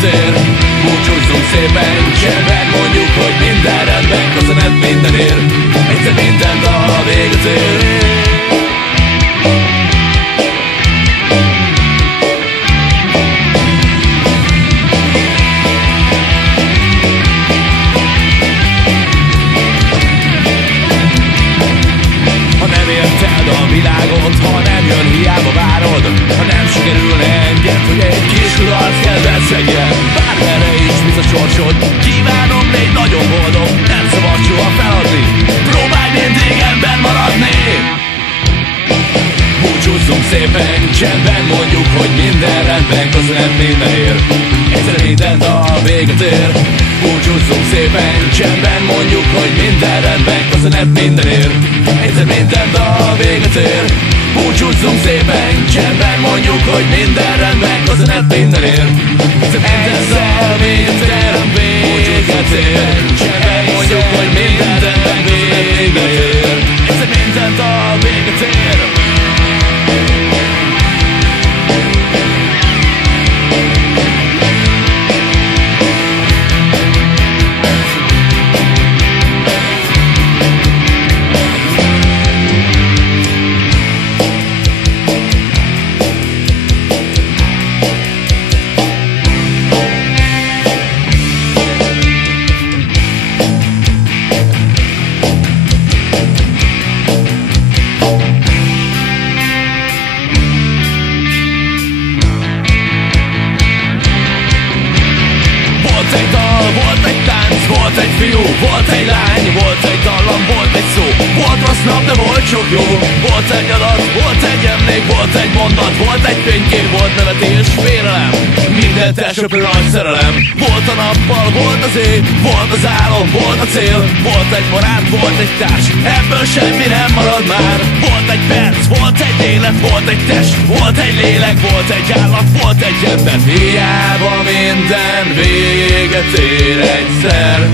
véget ér. Búcsúzzunk szépen, csendben mondjuk, hogy minden rendben, köszönet mindenért. Egyszer minden dal véget ér. Ha nem jön, hiába várod, ha nem sikerül, engedd, hogy egy kis kudarc kell beszegjen. Bármerre is visz a sorsod, kívánom, légy nagyon boldog, nem szabad soha feladni, próbálj mindig ember maradni. Búcsúzzunk szépen, csendben mondjuk, hogy minden rendben, köszönet mindenért. Egyszer mindent a véget ér. Búcsúzzunk szépen, csendben mondjuk, hogy minden rendben, köszönet mindenért. Egyszer mindent a véget ér. Búcsúzzunk szépen, csendben mondjuk, hogy minden rendben, köszönet mindenért. Egyszer minden véget ér. Csendben mondjuk, hogy minden rendben, köszönet mindenért. Egyszer mindent a véget ér. Volt egy tánc, volt egy fiú, volt egy lány, volt egy dallam, volt egy szó. Volt rossz nap, de volt sok jó. Volt egy adat, volt egy emlék, volt egy mondat, volt egy fénykép, volt nevetés, félelem. Mindent elsöprő nagy szerelem. Volt a nappal, volt az ég, volt az álom, volt a cél. Volt egy barát, volt egy társ, ebből semmi nem marad már. Volt egy perc, volt egy élet, volt egy test, volt egy lélek, volt egy állat, volt egy ember. Hiába minden véget ér egyszer.